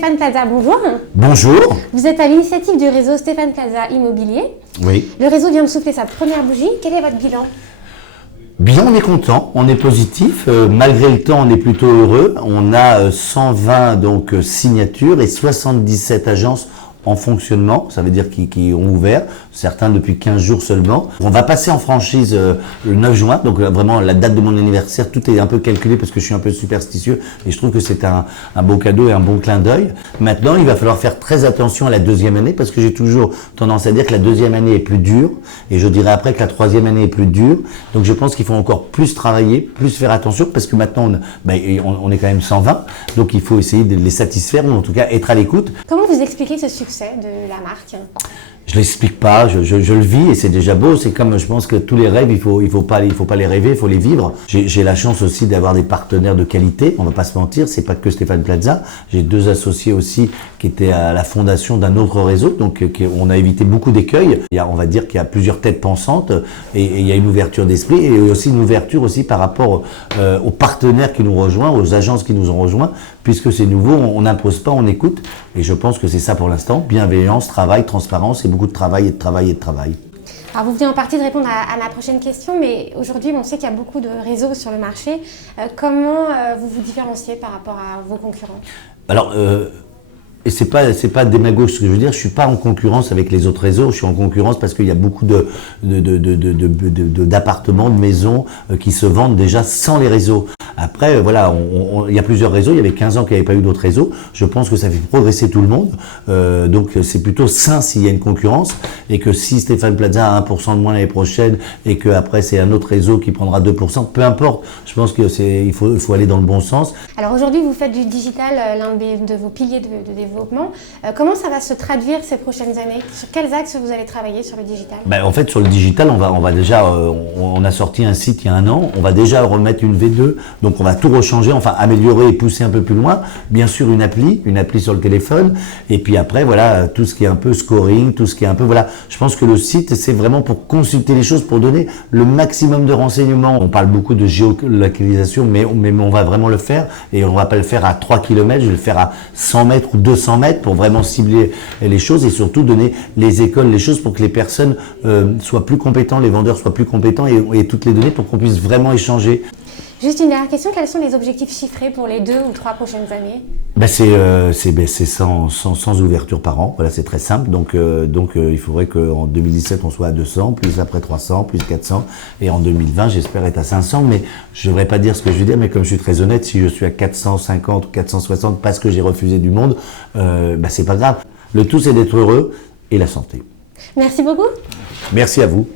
Stéphane Plaza, bonjour. Bonjour. Vous êtes à l'initiative du réseau Stéphane Plaza Immobilier. Oui. Le réseau vient de souffler sa première bougie. Quel est votre bilan? Bien, on est content, on est positif. Malgré le temps, on est plutôt heureux. On a 120 signatures et 77 agences en fonctionnement. Ça veut dire qui ont ouvert, certains depuis 15 jours seulement. On va passer en franchise le 9 juin. Donc vraiment, la date de mon anniversaire, tout est un peu calculé parce que je suis un peu superstitieux et je trouve que c'est un beau cadeau et un bon clin d'œil. Maintenant, il va falloir faire très attention à la deuxième année parce que j'ai toujours tendance à dire que la deuxième année est plus dure et je dirais après que la troisième année est plus dure. Donc je pense qu'il faut encore plus travailler, plus faire attention parce que maintenant on est quand même 120. Donc il faut essayer de les satisfaire ou en tout cas être à l'écoute. Comment vous expliquez ce succès de la marque? Je l'explique pas, je le vis et c'est déjà beau. C'est comme, je pense que tous les rêves, il faut pas les rêver, il faut les vivre. J'ai la chance aussi d'avoir des partenaires de qualité. On va pas se mentir, c'est pas que Stéphane Plaza. J'ai 2 associés aussi qui étaient à la fondation d'un autre réseau. Donc, on a évité beaucoup d'écueils. On va dire qu'il y a plusieurs têtes pensantes et il y a une ouverture d'esprit et aussi une ouverture aussi par rapport aux partenaires qui nous rejoignent, aux agences qui nous ont rejoints. Puisque c'est nouveau, on n'impose pas, on écoute. Et je pense que c'est ça pour l'instant. Bienveillance, travail, transparence et beaucoup de travail et de travail et de travail. Alors vous venez en partie de répondre à ma prochaine question, mais aujourd'hui on sait qu'il y a beaucoup de réseaux sur le marché. Comment vous vous différenciez par rapport à vos concurrents? Alors, et c'est pas démagogue ce que je veux dire, je suis pas en concurrence avec les autres réseaux, je suis en concurrence parce qu'il y a beaucoup d'appartements, de maisons qui se vendent déjà sans les réseaux. Après, voilà, il y a plusieurs réseaux, il y avait 15 ans qu'il n'y avait pas eu d'autres réseaux. Je pense que ça fait progresser tout le monde. Donc c'est plutôt sain s'il y a une concurrence et que si Stéphane Plaza a 1% de moins l'année prochaine et que après c'est un autre réseau qui prendra 2%, peu importe. Je pense que il faut aller dans le bon sens. Alors aujourd'hui, vous faites du digital l'un de vos piliers de développement. Comment ça va se traduire ces prochaines années? Sur quels axes vous allez travailler sur le digital? En fait, sur le digital, on va déjà, on a sorti un site il y a 1 an. On va déjà remettre une V2. Donc on va tout rechanger, enfin améliorer et pousser un peu plus loin. Bien sûr une appli sur le téléphone. Et puis après, voilà, tout ce qui est un peu scoring, tout ce qui est un peu, voilà. Je pense que le site, c'est vraiment pour consulter les choses, pour donner le maximum de renseignements. On parle beaucoup de géolocalisation, mais on va vraiment le faire. Et on va pas le faire à 3 km, je vais le faire à 100 mètres ou 200 mètres pour vraiment cibler les choses et surtout donner les écoles, les choses pour que les personnes soient plus compétents, les vendeurs soient plus compétents et toutes les données pour qu'on puisse vraiment échanger. Juste une dernière question, quels sont les objectifs chiffrés pour les 2 ou 3 prochaines années? C'est 100 ouvertures par an, voilà, c'est très simple. Donc il faudrait qu'en 2017 on soit à 200, plus après 300, plus 400 et en 2020 j'espère être à 500. Mais je ne devrais pas dire ce que je veux dire, mais comme je suis très honnête, si je suis à 450 ou 460 parce que j'ai refusé du monde, c'est pas grave. Le tout c'est d'être heureux et la santé. Merci beaucoup. Merci à vous.